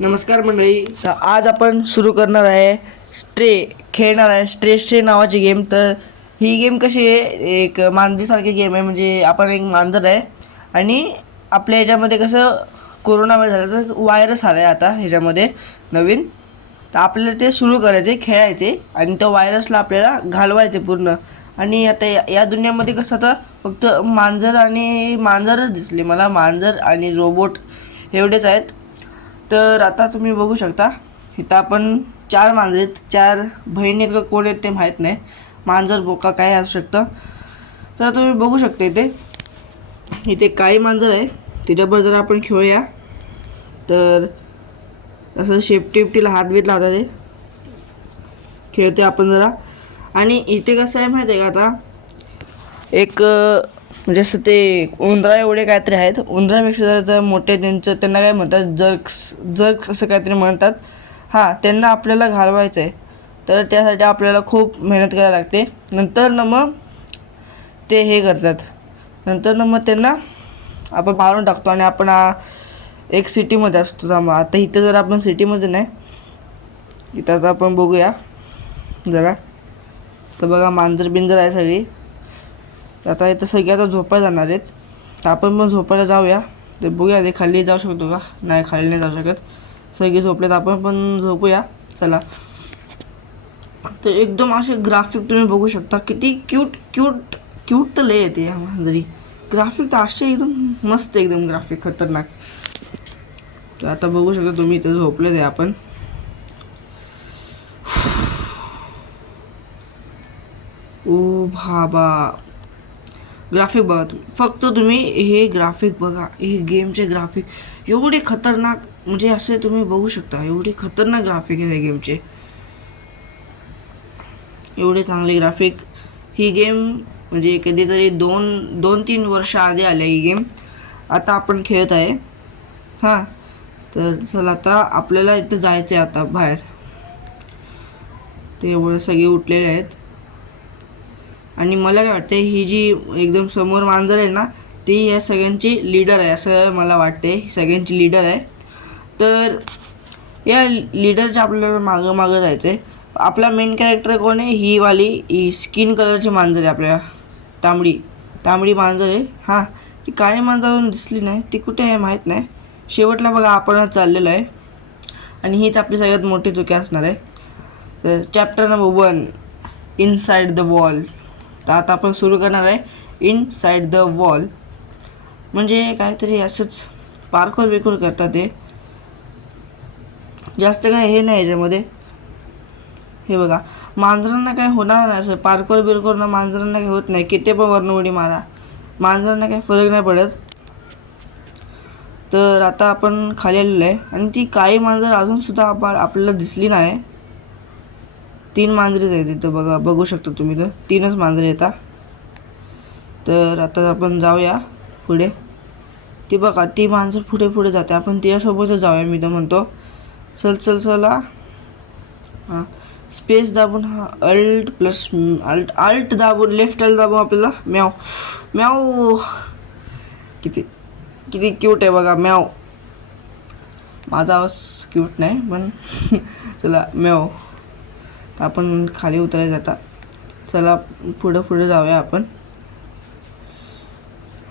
नमस्कार मंडळी. तर आज आपण सुरू करणार आहे खेळणार आहे स्ट्रे नावाची गेम. तर ही गेम कशी आहे, एक मांजरीसारखी गेम आहे. म्हणजे आपण एक मांजर आहे आणि आपल्या ह्याच्यामध्ये कसं कोरोनामध्ये झालं तर व्हायरस आला आहे आता ह्याच्यामध्ये नवीन. तर आपल्याला ते सुरू करायचे, खेळायचे आणि तो व्हायरसला आपल्याला घालवायचे पूर्ण. आणि आता या दुनियामध्ये कसं आता फक्त मांजरच दिसले मला, मांजर आणि रोबोट एवढेच आहेत. तर आता तुम्ही बघू शकता इथं आपण 4 मांजर आहेत, 4 बहिणी आहेत का कोण आहेत ते माहीत नाही, मांजर बोका काय असू शकतं. तर तुम्ही बघू शकता इथे काळी मांजर आहे, तिच्याबरोबर जरा आपण खेळूया. तर असं शेपटीला हातबीत लावतात ते खेळते आपण जरा. आणि इथे कसं आहे माहिती आहे का, आता एक म्हणजे असं ते उंदरा एवढे काहीतरी आहेत, उंदरापेक्षा जर मोठे त्यांना काय म्हणतात, जर्क्स असं काहीतरी म्हणतात. हां, त्यांना आपल्याला घालवायचं आहे. तर त्यासाठी आपल्याला खूप मेहनत करायला लागते. नंतर मग ते हे करतात, नंतर मग त्यांना आपण मारून टाकतो. आणि आपण एक सिटीमध्ये असतो. आता इथं जर आपण सिटीमध्ये नाही, इथं आता आपण बघूया जरा. तर बघा मांजर बिंजर आहे सगळी. आता इथं सगळी आता झोपायला जाणार आहेत, तर आपण पण झोपायला जाऊया. ते बघूया ते खाली जाऊ शकतो का, नाही खाली नाही जाऊ शकत. सगळे झोपलेत, आपण पण झोपूया चला. तर एकदम असे ग्राफिक तुम्ही बघू शकता, किती क्यूट तर लय येते ह्या मांजरी. ग्राफिक तर असे एकदम मस्त, एकदम ग्राफिक खतरनाक. तर आता बघू शकता तुम्ही इथं झोपलेत आहे आपण. ओ बाबा, ग्राफिक बघा तुम्ही, फक्त तुम्ही हे ग्राफिक बघा, हे गेमचे ग्राफिक एवढे खतरनाक. म्हणजे असे तुम्ही बघू शकता एवढे खतरनाक ग्राफिक आहे या गेमचे, एवढे चांगले ग्राफिक. ही गेम म्हणजे कधीतरी 2-3 वर्ष आधी आली ही गेम, आता आपण खेळत आहे. हां, तर चला आता आपल्याला इथं जायचं आहे आता बाहेर. ते एवढे सगळे उठलेले आहेत. आणि मला काय वाटते, ही जी एकदम समोर मांजर आहे ना, ती या सगळ्यांची लीडर आहे असं मला वाटते. सगळ्यांची लीडर आहे. तर या लीडरच्या आपल्याला मागं जायचं आहे. आपला मेन कॅरेक्टर कोण आहे, ही स्किन कलरची मांजर आहे आपल्याला, तांबडी मांजर आहे. हां, ती काळी मांजर दिसली नाही, ती कुठे आहे माहीत नाही. शेवटला बघा आपणच चाललेलो आहे. आणि हीच आपली सगळ्यात मोठी चुकी असणार आहे. तर chapter number 1, inside the wall. तर आता आपण सुरू करणार आहे इनसाइड द वॉल. म्हणजे काहीतरी असंच पार्कोर बिरकोर करतात ते, जास्त काय हे नाही याच्यामध्ये. हे बघा, मांजरांना काय होणार नाही, असं पार्कोर बिरकोरनं मांजरांना काही होत नाही. किती पण वरनं उडी मारा, मांजरांना काही फरक नाही पडत. तर आता आपण खाली आलेलो आहे. आणि ती काळी मांजर अजूनसुद्धा आपल्याला दिसली नाही. 3 मांजरीच आहेत तिथं बघू शकता तुम्ही. तर 3च मांजरे येतात. तर आता आपण जाऊया पुढे. ती बघा, ती मांजर पुढे जाते, आपण तिच्यासोबतच जाऊया मी तर म्हणतो. चला. हां, स्पेस दाबून, अल्ट दाबून, लेफ्ट दाबून आपल्याला म्याव किती क्यूट आहे बघा म्याव. माझा आवाज क्यूट नाही पण चला म्याव. तर आपण खाली उतरायचं आता. चला पुढे जाऊया आपण.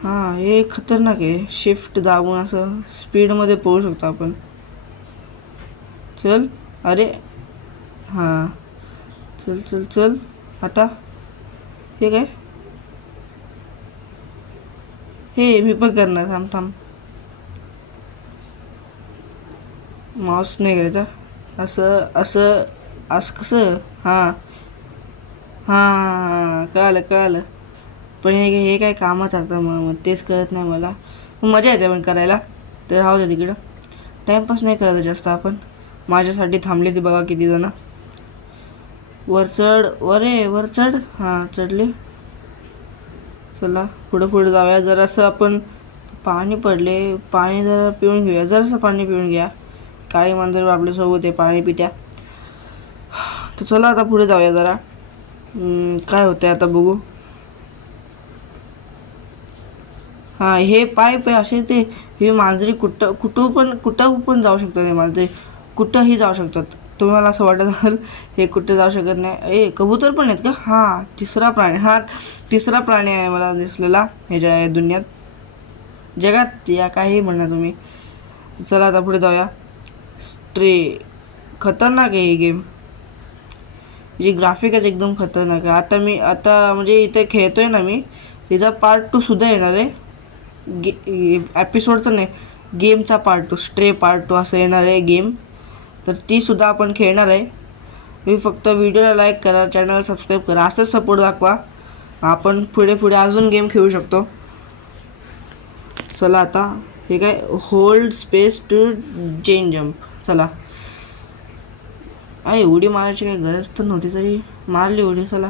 हां, हे खतरनाक आहे. शिफ्ट दाबून असं स्पीडमध्ये पोहू शकतो आपण. चल, अरे हां, चल आता. हे काय, हे मी पण करणार. थांब, माऊस नाही करायचा. असं कसं. हां, कळालं. पण हे काय कामच आता, मग तेच कळत नाही मला. मजा येते पण करायला. तर राहू दे तिकडं, टाईमपास नाही करायचं जास्त आपण. माझ्यासाठी थांबले ती बघा किती जण. वर चढ. हां, चढले. चला पुढे जाऊया. जरासं आपण पाणी पडले, पाणी जरा पिऊन घेऊया. जरासं पाणी पिऊन घ्या. काळी मांजर आपल्यासोबत आहे, पाणी पित्या. तर चला आता पुढे जाऊया जरा. काय होतंय आता बघू. हां, हे पाईप आहे असे ते. हे मांजरी कुठं पण जाऊ शकतात. हे मांजरी कुठंही जाऊ शकतात. तुम्हाला असं वाटत असेल हे कुठं जाऊ शकत नाही. कबूतर पण आहेत का? हां, तिसरा प्राणी आहे मला दिसलेला ह्याच्या दुनियात, जगात, या काही म्हणा तुम्ही. चला आता पुढे जाऊया. स्ट्रे खतरनाक आहे ही गेम. जी ग्राफिक आहे एकदम खतरनाक आहे. आता म्हणजे इथे खेळतोय ना मी, तिचा पार्ट 2 सुद्धा येणार आहे. एपिसोडचा नाही, गेमचा पार्ट 2, स्ट्रे पार्ट 2 असं येणार आहे गेम. तर ती सुद्धा आपण खेळणार आहे. तुम्ही फक्त व्हिडिओला लाईक करा, चॅनल सबस्क्राईब करा, असंच सपोर्ट दाखवा. आपण पुढे अजून गेम खेळू शकतो. चला आता हे काय, hold space to change jump. चला, उडी मारायची काही गरज तर नव्हती, तरी मारली उडी. चला,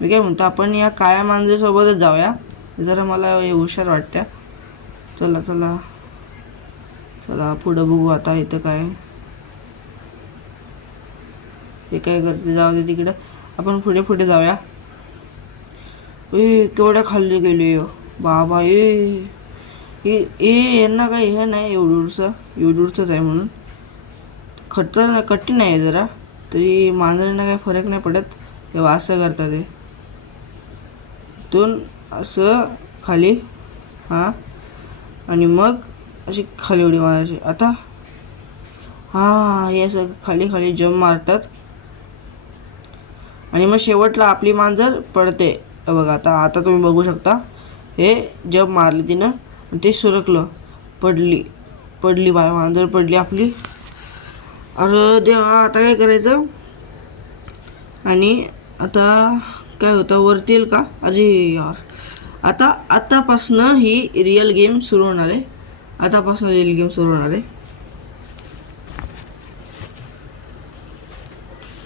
मी काय म्हणतो, आपण या काळ्या मांजरीसोबतच जाऊया. जरा मला हुशार वाटत्या. चला चला चला, पुढं बघू आता. इथं काय, हे काय करते, जाऊ दे तिकडं. आपण पुढे जाऊया. केवढ्या खाल्ली गेली बाबा. यांना काही हे नाही, एवढूरचंच आहे म्हणून. कठीण आहे जरा, तरी मांजरींना काही फरक नाही पडत. तेव्हा असं करतात ते, इथून असं खाली, हां, आणि मग अशी खाली उडी मारायची. आता हां, हे असं खाली जंप मारतात आणि मग शेवटला आपली मांजर पडते. बघा, आता तुम्ही बघू शकता, हे जंप मारली तिनं, ते सुरकलं, पडली बाय, मांजर पडली आपली. अरे देवा, आता काय करायचं? आणि आता काय होतं, वरती येईल का? अरे यार, आतापासनं ही रिअल गेम सुरू होणार आहे.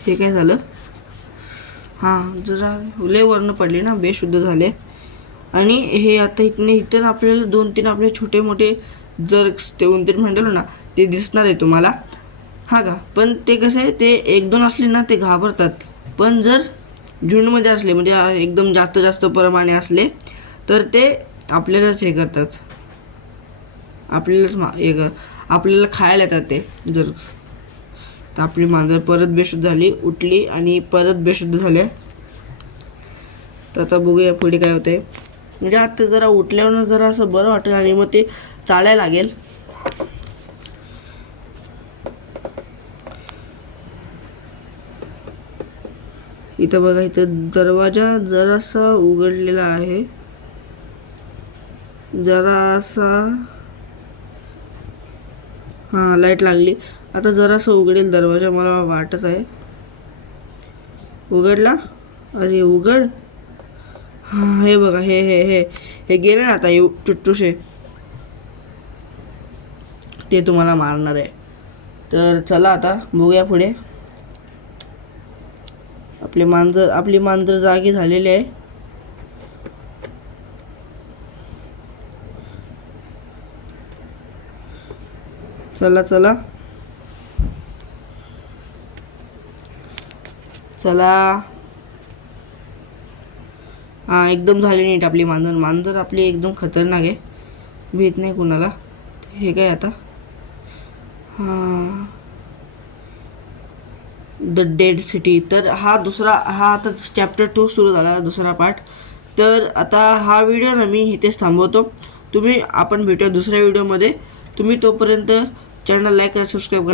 ते काय झालं, हां, जरा लय वरनं पडली ना, बेशुद्ध झाले. आणि हे आता इथं आपल्याला 2-3 आपले छोटे मोठे जर्क्स, ते 2-3 म्हणतो ना, ते दिसणार आहे तुम्हाला, हां का. पण ते कसं आहे, ते 1-2 असले ना ते घाबरतात. पण जर झुंडमध्ये असले, म्हणजे एकदम जास्त प्रमाणे असले, तर ते आपल्यालाच हे करतात, आपल्याला खायला येतात ते जर्क्स. तर आपली मांजर परत बेशुद्ध झाली, उठली आणि परत बेशुद्ध झाले. तर आता बघूया पुढे काय होते. म्हणजे आता जरा उठल्यावर जरा असं बरं वाटेल आणि मग ते चालायला लागेल. इथं बघा, इथं दरवाजा जरासा उघडलेला आहे, जरासा. हां, लाईट लागली. आता जरासं उघडेल दरवाजा, मला वाटच आहे. उघडला. अरे उघड. हां, हे बघा, हे गेले ना आता, चुट्टूशे, ते तुम्हाला मारणार आहे. तर चला आता बघूया पुढे. आपली मांजर जागी झालेली आहे. चला चला चला, हां, एकदम झाली नीट आपली मांजर आपली एकदम खतरनाक आहे, भीत नाही कुणाला. हे काय आता, हां, द डेड सिटी. तर हा आता चॅप्टर 2 सुरू झाला, दुसरा पार्ट. तर आता हा व्हिडिओ ना मी इथेच थांबवतो. आपण भेटूया दुसऱ्या व्हिडिओमध्ये. तुम्ही तोपर्यंत चॅनल लाईक करा, सबस्क्राईब करा.